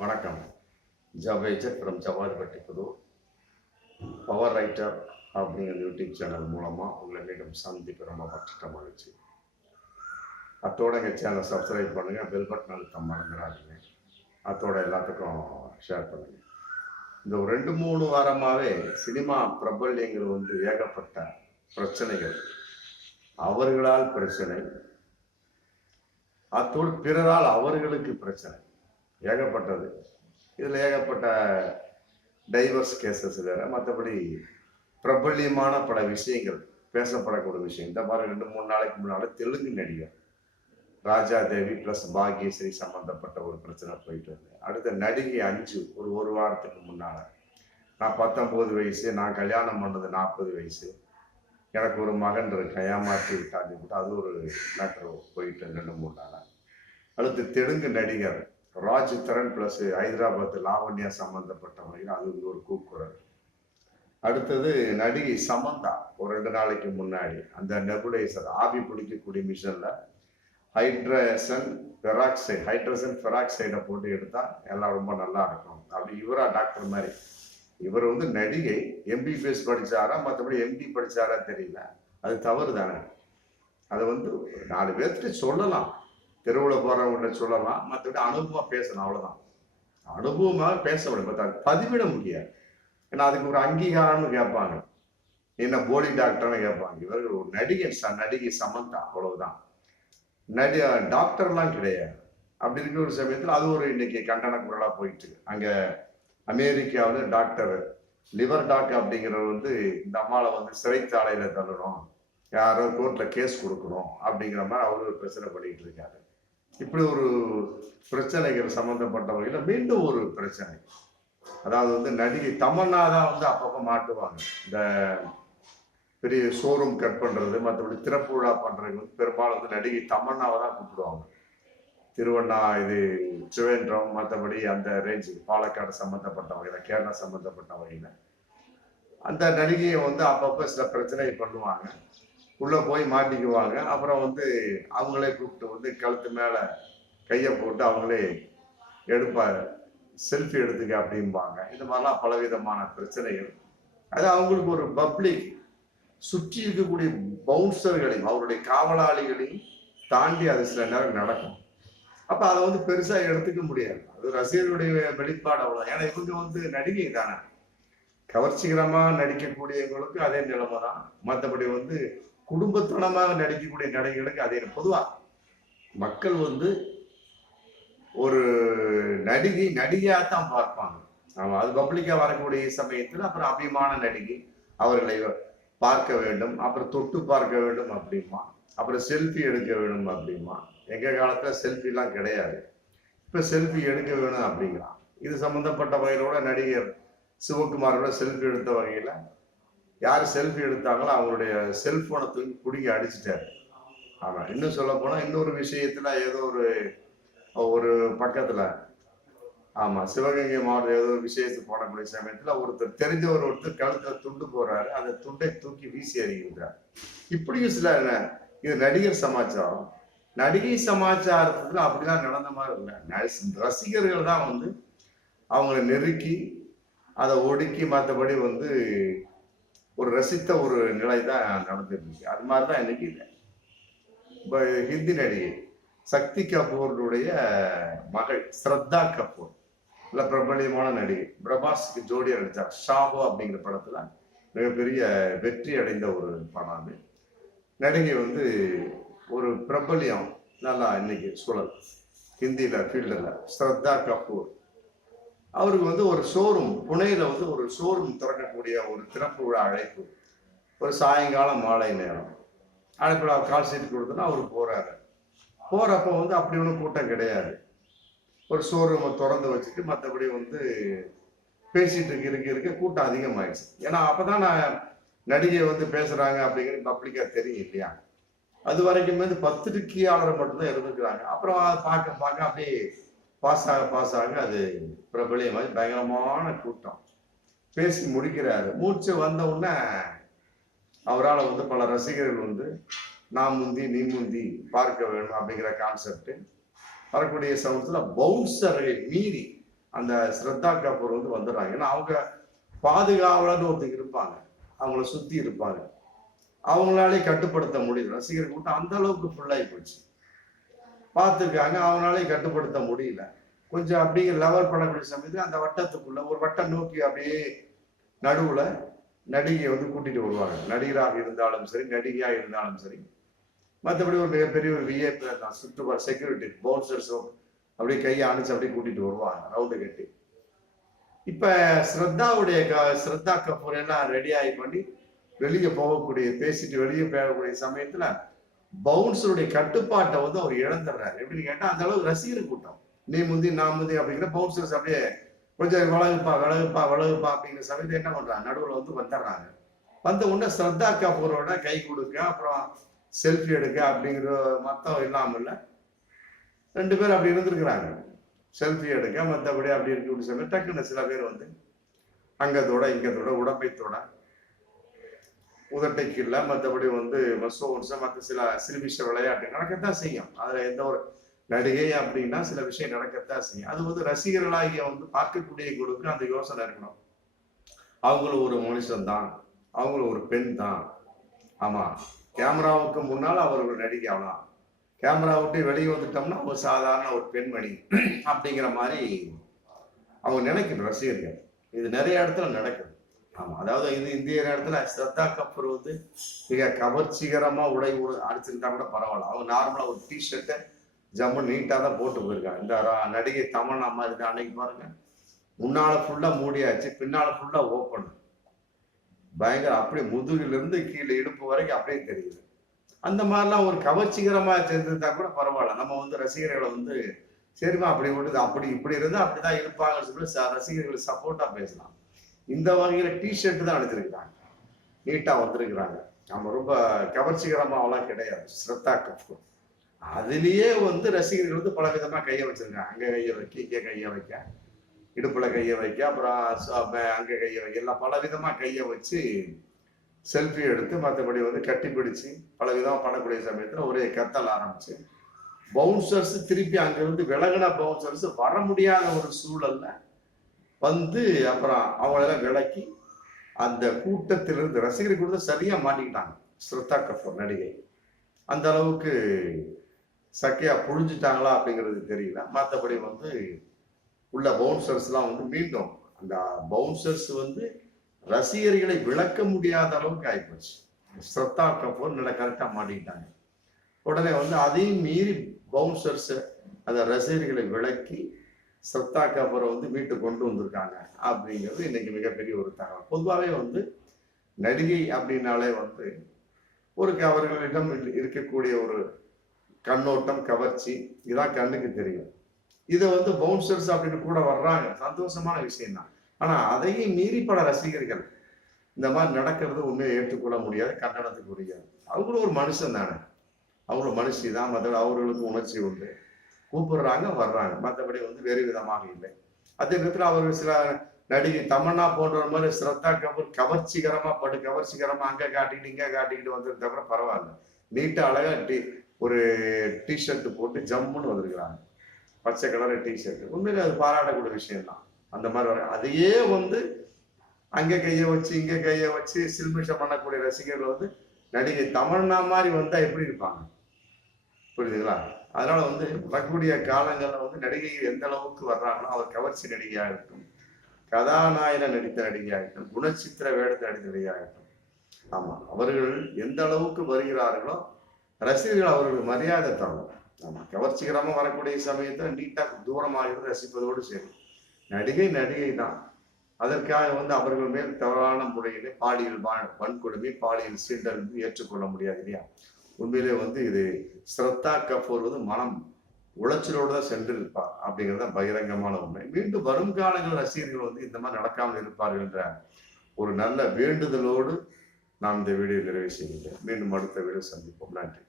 வணக்கம். ஜவேஜர் from Javadupatti Pudur. Power writer அப்படிங்கிற YouTube channel மூலமாக உங்களை மீண்டும் சந்திப்பு ரொம்ப பட்ச மகிழ்ச்சி. அத்தோட எங்கள் சேனலை சப்ஸ்கிரைப் பண்ணுங்கள், பெல் பட்டன் அழுத்த மறந்துடாதீங்க. அத்தோட எல்லாத்துக்கும் ஷேர் பண்ணுங்கள். இந்த ஒரு 2-3 வாரமாகவே சினிமா பிரபல்யங்கள் ஏகப்பட்ட பிரச்சனைகள், அவர்களால் பிரச்சனை, அத்தோடு பிறரால் அவர்களுக்கு பிரச்சனை ஏகப்பட்டது. இதில் ஏகப்பட்ட டைவர்ஸ் கேசஸ் வேற, மற்றபடி பிரபல்யமான பல விஷயங்கள், பேசப்படக்கூடிய விஷயம். இந்த மாதிரி 2-3 நாளைக்கு முன்னால் தெலுங்கு நடிகர் ராஜா தேவி ப்ளஸ் பாக்யஸ்ரீ சம்பந்தப்பட்ட ஒரு பிரச்சனை போயிட்டு இருந்தது. அடுத்த நடிகை அஞ்சு ஒரு வாரத்துக்கு முன்னால், நான் 19 வயசு, நான் கல்யாணம் பண்ணது 40 வயசு, எனக்கு ஒரு மகன் இருக்கு, ஏமாற்றி விட்டாங்க கூட, அது ஒரு மேட்டர் போயிட்டு 2-3 நாள். அடுத்து தெலுங்கு நடிகர் ராஜ் தரன் பிளஸ் ஹைதராபாத் லாவண்யா சம்பந்தப்பட்டவங்க, அது ஒரு கூக்குரல். அடுத்தது நடிகை சமந்தா ஒரு 2 நாளைக்கு முன்னாடி அந்த நெபுலைசர் ஆவி பிடிக்கக்கூடிய மிஷின்ல ஹைட்ரசன் பெராக்சைடை போட்டு எடுத்தா எல்லாம் ரொம்ப நல்லா இருக்கும் அப்படி. இவரா டாக்டர் மாதிரி, இவர் நடிகை, எம்பிபிஎஸ் படிச்சாரா மற்றபடி எம்டி படிச்சாரா தெரியல, அது தவறு தானே. அதை 4 பேர்த்துட்டு சொல்லலாம், தெருவில் போறவங்கள்ட்ட சொல்லலாம், மற்றபடி அனுபவமா பேசணும், அவ்வளவுதான். அனுபவமாக பேச முடியும், பதிவிட முடியாது. ஏன்னா அதுக்கு ஒரு அங்கீகாரம்னு கேட்பாங்க, என்ன போலி டாக்டர்னு கேட்பாங்க. இவர்கள் ஒரு நடிகை சமந்தா, அவ்வளவுதான். டாக்டர்லாம் கிடையாது. அப்படி இருக்கிற ஒரு சமயத்தில் அது ஒரு இன்னைக்கு கண்டன குரலா போயிட்டு அங்க அமெரிக்காவில் டாக்டர் லிவர் டாக் அப்படிங்கிறவர் இந்த அம்மாவை சிறைச்சாலையில தள்ளணும், யாரோ கோர்ட்ல கேஸ் கொடுக்கணும் அப்படிங்கிற மாதிரி அவரு பிரச்சனை பண்ணிட்டு இருக்காரு. இப்படி ஒரு பிரச்சனைகள் சம்பந்தப்பட்ட வகையில் மீண்டும் ஒரு பிரச்சனை. அதாவது நடிகை தமன்னா தான் அப்பப்போ மாட்டுவாங்க. இந்த பெரிய ஷோரூம் கட் பண்றது, மற்றபடி திறப்பு விழா பண்றது பெரும்பாலும் நடிகை தமன்னாவை தான் கூப்பிடுவாங்க. திருவண்ணா இது திருவேன்றம், மற்றபடி அந்த ரேஞ்சுக்கு பாலக்காடு சம்பந்தப்பட்ட வகையில், கேரளா சம்பந்தப்பட்ட வகையில் அந்த நடிகையை அப்பப்போ சில பிரச்சனை பண்ணுவாங்க, உள்ள போய் மாட்டிக்குவாங்க. அப்புறம் அவங்களே கூப்பிட்டு கழுத்து மேல கையை போட்டு அவங்களே எடுப்பாரு, செல்ஃபி எடுத்துக்க அப்படிம்பாங்க. இந்த மாதிரிலாம் பலவிதமான பிரச்சனைகள். அது அவங்களுக்கு ஒரு பப்ளிக் சுற்றி இருக்கக்கூடிய பவுன்சர்களையும் அவருடைய காவலாளிகளையும் தாண்டி அது சில நேரம் நடக்கும். அப்ப அதை பெருசா எடுத்துக்க முடியாது, அது ரசிகர்களுடைய வெளிப்பாடு, அவ்வளவு. ஏன்னா இவங்க நடிகை தானே, கவர்ச்சிகரமாக நடிக்கக்கூடியவங்களுக்கு அதே நிலைமை தான். மற்றபடி குடும்பத்தனமாக நடிக்கக்கூடிய நடிகைகளுக்கு அதே. பொதுவா மக்கள் ஒரு நடிகையாத்தான் பார்ப்பாங்க. ஆமா, அது பப்ளிக்கா வரக்கூடிய சமயத்துல அப்புறம் அபிமான நடிகை, அவர்களை பார்க்க வேண்டும், அப்புறம் தொட்டு பார்க்க வேண்டும் அப்படிமா, அப்புறம் செல்ஃபி எடுக்க வேண்டும் அப்படிமா. எங்க காலத்துல செல்ஃபி எல்லாம் கிடையாது, இப்ப செல்ஃபி எடுக்க வேணும் அப்படிங்கிறான். இது சம்பந்தப்பட்ட வகையிலோட நடிகர் சிவகுமாரோட செல்ஃபி எடுத்த வகையில யார் செல்ஃபி எடுத்தாங்களோ அவங்களுடைய செல்போனை தூக்கி பிடிங்கி அடிச்சுட்டாரு. ஆமா, இன்னும் சொல்ல போனா இன்னொரு விஷயத்துல ஏதோ ஒரு பக்கத்துல, ஆமா, சிவகங்கை மாவட்டம் ஏதோ ஒரு விஷயத்துக்கு போனக்கூடிய சமயத்துல ஒருத்தர் கழுத்துல துண்டு போறாரு, அந்த துண்டை தூக்கி வீசி அறிகிறார். இப்படியும் சில இது நடிகர் சமாச்சாரம். நடிகை சமாச்சாரத்துல அப்படிலாம் நடந்த மாதிரி இல்லை. ரசிகர்கள் தான் அவங்களை நெருக்கி அதை ஒடுக்கி, மற்றபடி ஒரு ரசித்த ஒரு நிலை தான் நடந்துட்டு இருக்கு. அது மாதிரிதான் இன்னைக்கு இல்லை. இப்போ ஹிந்தி நடிகை சக்தி கபூருடைய மகள் ஸ்ரத்தா கபூர், இல்ல பிரபலியமான நடிகை, பிரபாஸுக்கு ஜோடியா நடிச்சார். ஷாஹோ அப்படிங்கிற படத்துல மிகப்பெரிய வெற்றி அடைந்த ஒரு படம் அது. நடிகை ஒரு பிரபலியம், நல்லா இன்னைக்கு சூழல் ஹிந்தியில ஃபீல்டில். ஸ்ரத்தா கபூர் அவருக்கு ஒரு ஷோரூம், புனேல ஒரு ஷோரூம் திறக்கக்கூடிய ஒரு திறப்பு விழா அழைப்பு, ஒரு சாயங்காலம் மாலை நேரம் அழைப்புல கால் சீட் கொடுத்தோன்னா அவரு போறாரு. போறப்ப அப்படி ஒன்றும் கூட்டம் கிடையாது. ஒரு ஷோரூமை திறந்து வச்சுட்டு மற்றபடி பேசிட்டு இருக்க கூட்டம் அதிகமாயிடுச்சு. ஏன்னா அப்பதான் நடிகை பேசுறாங்க அப்படிங்கிறது பப்ளிக்கா தெரியும் இல்லையா. அது வரைக்கும் பத்திரிகையாளர் மட்டும்தான் இருந்துக்கிறாங்க. அப்புறம் பார்க்க அப்படியே பாஸ் ஆக அது பிரபலியமாய் பயங்கரமான கூட்டம். பேசி முடிக்கிறாரு, மூச்சு வந்த உடனே அவரால் பல ரசிகர்கள் நான் முந்தி நீ முந்தி பார்க்க வேணும் அப்படிங்கிற கான்செப்ட் வரக்கூடிய சமயத்துல பவுன்சரை மீறி அந்த ஸ்ரத்தா கபூர் வந்து வந்துடுறாங்க. ஏன்னா அவங்க பாதுகாவலர்னு ஒருத்தர் இருப்பாங்க, அவங்கள சுத்தி இருப்பாங்க, அவங்களாலே கட்டுப்படுத்த முடியல. ரசிகர் கூட்டம் அந்த அளவுக்கு ஃபுல்லாகி போச்சு. பார்த்துருக்காங்க, அவங்களாலே கட்டுப்படுத்த முடியல. கொஞ்சம் அப்படியே லெவல் பண்ணக்கூடிய சமயத்தில் அந்த வட்டத்துக்குள்ள ஒரு வட்டம் நோக்கி அப்படியே நடுவுல நடிகையை வந்து கூட்டிட்டு வருவாங்க. நடிகராக இருந்தாலும் சரி, நடிகையா இருந்தாலும் சரி. மற்றபடி ஒரு மிகப்பெரிய ஒரு விஐபி தான், சுற்று செக்யூரிட்டி பவுன்சர்ஸ் அப்படியே கையை அணைச்சு அப்படியே கூட்டிட்டு வருவாங்க ரவுண்டு கட்டி. இப்ப ஸ்ரத்தா கபூர் எல்லாம் ரெடி ஆகி பண்ணி வெளியே போகக்கூடிய பேசிட்டு வெளியே போகக்கூடிய சமயத்துல பவுன்சருடைய கட்டுப்பாட்டை வந்து அவர் இழந்துடுறாரு. எப்படின்னு கேட்டா அந்த அளவுக்கு ரசிகர் கூட்டம், நீ முந்தி நான் முந்தி அப்படிங்கிற பவுன்சர்ஸ் அப்படியே கொஞ்சம் விலகுப்பா அப்படிங்கிற சமயத்தை என்ன பண்றாங்க, நடுவில் வந்து வந்துடுறாங்க. வந்த உடனே ஸ்ரத்தா கபூரோட கை கொடுக்க, அப்புறம் செல்ஃபி எடுக்க அப்படிங்கிற மொத்தம் இல்லாமல் ரெண்டு பேர் அப்படி இருந்திருக்கிறாங்க. செல்ஃபி எடுக்க மற்றபடி அப்படி இருக்கக்கூடிய சமயம் டக்குன்னு சில பேர் வந்து அங்கத்தோட இங்கத்தோட உடம்பைத்தோட உதட்டைக்கு இல்லை, மற்றபடி வந்து மசோன்ஸம் மற்ற சில சிறுமிஷ விளையாட்டு நடக்கத்தான் செய்யும். அதுல எந்த ஒரு நடிகை அப்படின்னா சில விஷயம் நடக்கத்தான் செய்யும். அது வந்து ரசிகர்களாகிய வந்து பார்க்கக்கூடியவங்களுக்கு அந்த யோசனை இருக்கணும், அவங்களும் ஒரு மனுஷன் தான், அவங்களும் ஒரு பெண் தான். ஆமா, கேமராவுக்கு முன்னால் அவர் ஒரு நடிகை ஆகலாம், கேமரா விட்டு வெளியே வந்துட்டோம்னா ஒரு சாதாரண ஒரு பெண்மணி அப்படிங்கிற மாதிரி அவங்க நினைக்கணும் ரசிகர்கள். இது நிறைய இடத்துல நடக்குது. ஆமா, அதாவது இது இந்திய இடத்துல ஸ்ரத்தா கபூர் வந்து மிக கவர்ச்சிகரமா உடை அடிச்சிருந்தா கூட பரவாயில்ல. அவங்க நார்மலா ஒரு டிஷர்ட்டை ஜம்மு நீட்டா தான் போட்டு போயிருக்காங்க. இந்த நடிகை தமன்னா மாதிரி தான் அன்னைக்கு பாருங்க, முன்னால ஃபுல்லா மூடியாச்சு, பின்னால ஃபுல்லா ஓப்பன், பயங்கர அப்படியே முதுகில இருந்து கீழே இடுப்பு வரைக்கும் அப்படியே தெரியுது. அந்த மாதிரிலாம் ஒரு கவர்ச்சிகரமா தெரிஞ்சிருந்தா கூட பரவாயில்ல. நம்ம வந்து ரசிகர்களை வந்து சரிமா அப்படி விடுது, அப்படி இப்படி இருந்தா அப்படிதான் இருப்பாங்கன்னு சொல்லி ரசிகர்கள் சப்போர்ட்டா பேசலாம். இந்த வகையில டிஷர்ட் தான் அடிச்சிருக்கிறாங்க, நீட்டா வந்திருக்கிறாங்க. நம்ம ரொம்ப கவர்ச்சிகரமாவெல்லாம் கிடையாது ஸ்ரத்தா கபூர். அதுலயே வந்து ரசிகர்கள் வந்து பல விதமா கையை வச்சிருக்காங்க. அங்க கையை வைக்க, இங்க கையை வைக்க, இடுப்புல கையை வைக்க, அப்புறம் அங்க கையை வைக்க, எல்லாம் பல விதமா கையை வச்சு செல்ஃபி எடுத்து மற்றபடி வந்து கட்டி பிடிச்சு பல விதமா பண்ணக்கூடிய சமயத்துல ஒரே கத்தல் ஆரம்பிச்சு பவுன்சர்ஸ் திருப்பி அங்கிருந்து விலகின பவுன்சர்ஸ் வர முடியாத ஒரு சூழல்ல வந்து அப்புறம் அவங்களெல்லாம் விலக்கி அந்த கூட்டத்திலிருந்து ரசிகர் கூட சரியா மாட்டிக்கிட்டாங்க ஸ்ரத்தா கபூர் நடிகை. அந்த அளவுக்கு சக்கையா புழிஞ்சிட்டாங்களா அப்படிங்கிறது தெரியல. மற்றபடி வந்து உள்ள பவுன்சர்ஸ்லாம் வந்து மீண்டும் அந்த பவுன்சர்ஸ் வந்து ரசிகர்களை விளக்க முடியாத அளவுக்கு ஆயிப்போச்சு. ஸ்ரத்தா கபூர் கரெக்டா மாட்டிக்கிட்டாங்க. உடனே வந்து அதையும் மீறி பவுன்சர்ஸ் அந்த ரசிகர்களை விளக்கி ஸ்ரத்தா கபூரை வந்து மீட்டு கொண்டு வந்திருக்காங்க அப்படிங்கிறது இன்னைக்கு மிகப்பெரிய ஒரு தகவல். பொதுவாகவே வந்து நடிகை அப்படின்னாலே வந்து ஒரு அவர்களிடம் இருக்கக்கூடிய ஒரு கண்ணோட்டம், கவர்ச்சி, இதான் கண்ணுக்கு தெரியும். இதை வந்து பவுன்சர்ஸ் அப்படின்னு கூட வர்றாங்க, சந்தோஷமான விஷயம் தான். ஆனா அதையும் மீறி பல ரசிகர்கள் இந்த மாதிரி நடக்கிறது உண்மையை ஏற்றுக்கொள்ள முடியாது, கண்டனத்துக்கு முடியாது. அவங்களும் ஒரு மனுஷன் தானே, அவங்களும் மனுஷி தான், மற்ற அவர்களுக்கு உணர்ச்சி உண்டு, கூப்பிடுறாங்க வர்றாங்க, மற்றபடி வந்து வேறு விதமாக இல்லை. அதே நேரத்தில் அவர்கள் சில நடிகை தமன்னா போன்ற மாதிரி ஸ்ரத்தா கபூர் கவர்ச்சிகரமா கவர்ச்சிகரமா அங்க காட்டிக்கிட்டு இங்க காட்டிக்கிட்டு வந்திருந்தா கூட பரவாயில்ல, நீட்டா அழகா ஒரு டிஷர்ட் போட்டு ஜம்முன்னு வந்திருக்கிறாங்க, பச்சை கலர் டிஷர்ட். உண்மையிலே அது பாராட்டக்கூடிய விஷயம் தான். அந்த மாதிரி வர அதையே வந்து அங்க கையை வச்சு இங்க கையை வச்சு சில்மிஷம் பண்ணக்கூடிய ரசிகர்கள் வந்து நடிகை தமன்னா மாதிரி வந்தா எப்படி இருப்பாங்க, புரியுதுங்களா? அதனால வந்து வரக்கூடிய காலங்கள்ல வந்து நடிகைகள் எந்த அளவுக்கு வர்றாங்களோ, அவர் கவர்ச்சி நடிகையாகட்டும், கதாநாயக நடித்த நடிகையாகட்டும், குணச்சித்திர வேடத்தை நடித்த நடிகையாகட்டும், ஆமா, அவர்கள் எந்த அளவுக்கு வருகிறார்களோ ரசிகர்கள் அவர்களுக்கு மரியாதை தரணும். ஆமா, கவர்ச்சிகரமா வரக்கூடிய சமயத்துல நீட்டா தூரமாக ரசிப்பதோடு சரி, நடிகை தான். அதற்காக வந்து அவர்கள் மேல் தவறான முறையிலே பாலியல் வன்கொடுமை, பாலியல் சீண்டல் ஏற்றுக்கொள்ள முடியாது இல்லையா? உண்மையிலே வந்து இது ஸ்ரத்தா கபூர் வந்து மனம் உளைச்சலோடு தான் சென்றிருப்பார் அப்படிங்கிறது தான் பகிரங்கமான உண்மை. மீண்டும் வரும் காலங்கள் ரசிகர்கள் வந்து இந்த மாதிரி நடக்காமல் இருப்பார்கள் என்ற ஒரு நல்ல வேண்டுதலோடு நான் இந்த வீடியோ நிறைவு செய்கின்றேன். மீண்டும் அடுத்த வீடியோ சந்திப்போம். நன்றி.